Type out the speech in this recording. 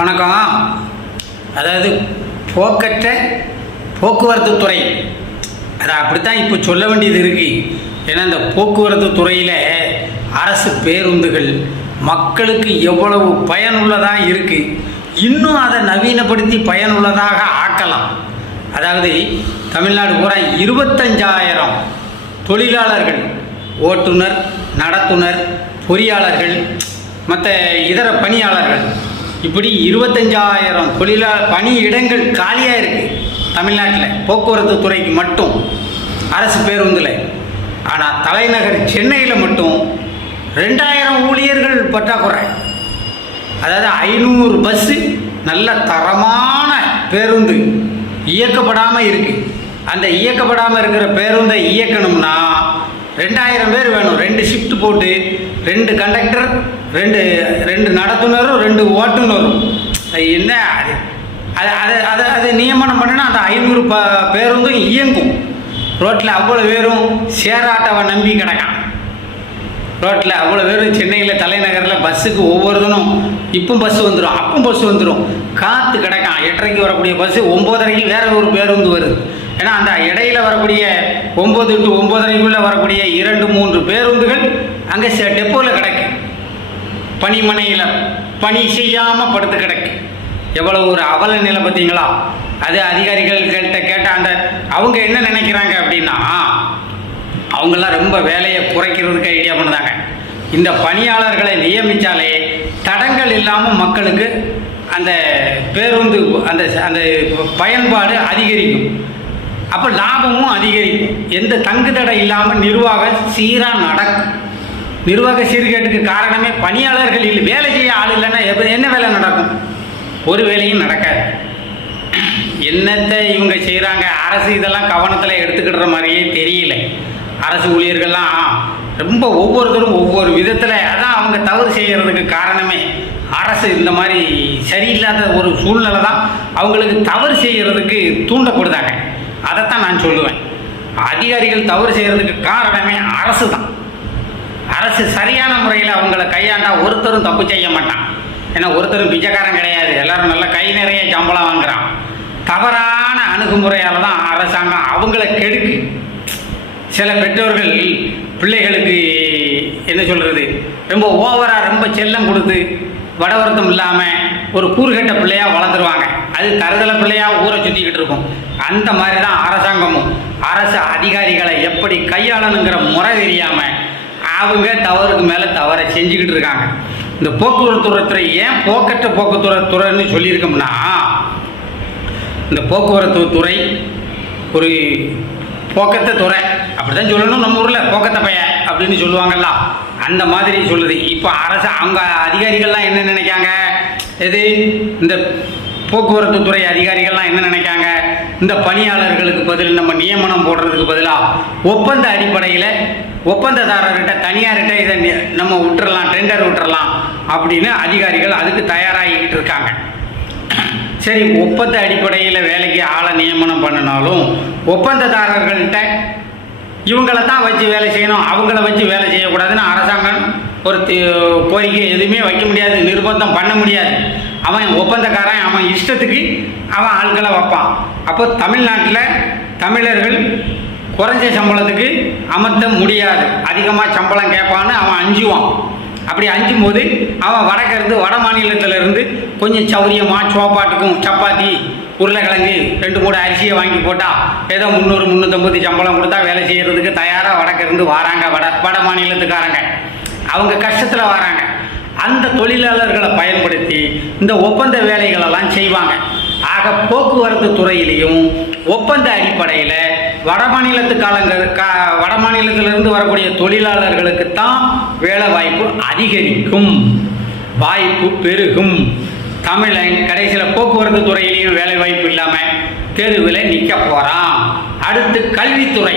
வணக்கம். அதாவது போக்கற்ற போக்குவரத்து துறை. அது அப்படித்தான் இப்போ சொல்ல வேண்டியது இருக்கு. ஏன்னா இந்த போக்குவரத்து துறையில் அரசு பேருந்துகள் மக்களுக்கு எவ்வளவு பயனுள்ளதாக இருக்குது இன்னும் அதை நவீனப்படுத்தி பயனுள்ளதாக ஆக்கலாம். அதாவது தமிழ்நாடு பூரா இருபத்தஞ்சாயிரம் தொழிலாளர்கள் ஓட்டுநர் நடத்துனர் பொறியாளர்கள் மற்ற இதர பணியாளர்கள் இப்படி இருபத்தஞ்சாயிரம் தொழிலா பணியிடங்கள் காலியாக இருக்குது தமிழ்நாட்டில் போக்குவரத்து துறைக்கு மட்டும் அரசு பேருந்தில். ஆனால் தலைநகர் சென்னையில் மட்டும் ரெண்டாயிரம் ஊழியர்கள் பற்றாக்குறை. அதாவது ஐநூறு பஸ்ஸு நல்ல தரமான பேருந்து இயக்கப்படாமல் இருக்கு. அந்த இயக்கப்படாமல் இருக்கிற பேருந்தை இயக்கணும்னா ரெண்டாயிரம் பேர் வேணும். ரெண்டு ஷிஃப்ட் போட்டு ரெண்டு கண்டக்டர் ரெண்டு ரெண்டு நடத்துனரும் ரெண்டு ஓட்டுநரும் அது என்ன? அது அது அது அது அது நியமனம் பண்ணினா அந்த ஐநூறு ப பேருந்தும் இயங்கும். ரோட்டில் அவ்வளோ பேரும் சேராட்டவை நம்பி கிடக்கான். ரோட்டில் அவ்வளோ பேரும் சென்னையில் தலைநகரில் பஸ்ஸுக்கு ஒவ்வொருத்தனும் இப்போ பஸ் வந்துடும் அப்பவும் பஸ் வந்துடும் காற்று கிடக்கான். எட்டரைக்கு வரக்கூடிய பஸ்ஸு ஒம்போதரைக்கு வேற ஒரு பேருந்து வருது. ஏன்னா அந்த இடையில வரக்கூடிய ஒம்பது டு ஒம்போதரைக்குள்ளே வரக்கூடிய இரண்டு மூன்று பேருந்துகள் அங்கே டெப்போவில் கிடைக்கும் பனிமனையில் பணி செய்யாமல் படுத்து கிடக்கு. எவ்வளோ ஒரு அவல நிலை பார்த்தீங்களா? அது அதிகாரிகள்கிட்ட கேட்ட அந்த அவங்க என்ன நினைக்கிறாங்க அப்படின்னா அவங்கெல்லாம் ரொம்ப வேலையை குறைக்கிறதுக்கு ஐடியா பண்ணுறாங்க இந்த பணியாளர்களை நியமித்தாலே தடங்கள் இல்லாமல் மக்களுக்கு அந்த பேருந்து அந்த அந்த பயன்பாடு அதிகரிக்கும். அப்போ லாபமும் அதிகரிக்கும். எந்த தங்கு தடை இல்லாமல் நிர்வாகம் சீராக நடக்கும். நிர்வாக சீர்கேட்டுக்கு காரணமே பணியாளர்கள் இல்லை வேலை செய்ய ஆள் இல்லைன்னா எப்ப என்ன வேலை நடக்கும்? ஒரு வேலையும் நடக்காது. என்னத்தை இவங்க செய்கிறாங்க அரசு இதெல்லாம் கவனத்தில் எடுத்துக்கிடுற மாதிரியே தெரியல. அரசு ஊழியர்கள்லாம் ரொம்ப ஒவ்வொருத்தரும் ஒவ்வொரு விதத்தில் அதான் அவங்க தவறு செய்கிறதுக்கு காரணமே. அரசு இந்த மாதிரி சரியில்லாத ஒரு சூழ்நிலை தான் அவங்களுக்கு தவறு செய்கிறதுக்கு தூண்டப்படுதாங்க. அதைத்தான் நான் சொல்லுவேன். அதிகாரிகள் தவறு செய்கிறதுக்கு காரணமே அரசு தான். அரசு சரியான முறையில் அவங்கள கையாண்டா ஒருத்தரும் தப்பு செய்ய மாட்டான். ஏன்னா ஒருத்தரும் பிச்சைக்காரன் கிடையாது. எல்லாரும் நல்ல கை நிறைய சம்பளம் வாங்குறான். தவறான அணுகுமுறையால் தான் அரசாங்கம் அவங்கள கெடுக்கு. சில பெற்றோர்கள் பிள்ளைகளுக்கு என்ன சொல்கிறது ரொம்ப ஓவராக ரொம்ப செல்லம் கொடுத்து வடவருத்தம் இல்லாமல் ஒரு கூறுகட்ட பிள்ளையாக வளர்த்துருவாங்க அது தருதலை பிள்ளையாக ஊரை சுற்றிக்கிட்டு இருக்கும். அந்த மாதிரி தான் அரசாங்கமும். அரசு அதிகாரிகளை எப்படி கையாளணுங்கிற முறை தெரியாமல் அவங்க தவறுக்கு மேலே தவறை செஞ்சுக்கிட்டு இருக்காங்க. இந்த போக்குவரத்து துறை ஏன் போக்கற்ற போக்குவரத்து துறைன்னு சொல்லியிருக்கோம்னா இந்த போக்குவரத்து துறை ஒரு போக்கத்த துறை. அப்படி தான் சொல்லணும் நம்ம ஊரில் போக்கத்த பைய அப்படின்னு சொல்லுவாங்கல்ல. அந்த மாதிரி சொல்லுது. இப்போ அரசு அவங்க அதிகாரிகள்லாம் என்ன நினைக்காங்க? எது? இந்த போக்குவரத்து துறை அதிகாரிகள்லாம் என்ன நினைக்காங்க? இந்த பணியாளர்களுக்கு பதில் நம்ம நியமனம் போடுறதுக்கு பதிலாக ஒப்பந்த அடிப்படையில் ஒப்பந்ததாரர்கிட்ட தனியார்கிட்ட இதை நி- நம்ம விட்டுறலாம் டெண்டர் விட்டுறலாம் அப்படின்னு அதிகாரிகள் அதுக்கு தயாராகிக்கிட்டு இருக்காங்க. சரி ஒப்பந்த அடிப்படையில் வேலைக்கு ஆளை நியமனம் பண்ணினாலும் ஒப்பந்ததாரர்கள்ட்ட இவங்களை தான் வச்சு வேலை செய்யணும் அவங்கள வச்சு வேலை செய்யக்கூடாதுன்னு அரசாங்கம் ஒரு கோரிக்கை எதுவுமே வைக்க முடியாது நிர்பந்தம் பண்ண முடியாது. அவன் ஒப்பந்தக்காரன் அவன் இஷ்டத்துக்கு அவன் ஆட்களை வைப்பான். அப்போ தமிழ்நாட்டில் தமிழர்கள் குறைஞ்ச சம்பளத்துக்கு அமர்த்த முடியாது. அதிகமாக சம்பளம் கேட்பான்னு அவன் அஞ்சுவான். அப்படி அஞ்சும் போது அவன் வடக்கிருந்து வட மாநிலத்திலிருந்து கொஞ்சம் சௌரியமாக சோப்பாட்டுக்கும் சப்பாத்தி உருளைக்கிழங்கு ரெண்டு மூணு அரிசியை வாங்கி போட்டால் ஏதோ முந்நூறு முந்நூற்றம்பது சம்பளம் கொடுத்தா வேலை செய்கிறதுக்கு தயாராக வடக்கிருந்து வராங்க வட வட மாநிலத்துக்காரங்க. அவங்க கஷ்டத்தில் வராங்க. அந்த தொழிலாளர்களை பயன்படுத்தி இந்த ஒப்பந்த வேலைகளெல்லாம் செய்வாங்க. ஆக போக்குவரத்து துறையிலையும் ஒப்பந்த அடிப்படையில் வட மாநிலத்துக்காலங்க கா வட மாநிலத்திலிருந்து வரக்கூடிய தொழிலாளர்களுக்கு தான் வேலை வாய்ப்பு அதிகரிக்கும். வாய்ப்பு பெருகும். தமிழன் கடைசியில் போக்குவரத்து துறையிலையும் வேலை வாய்ப்பு இல்லாமல் தெருவில் நிற்க போகிறான் அடுத்து கல்வித்துறை.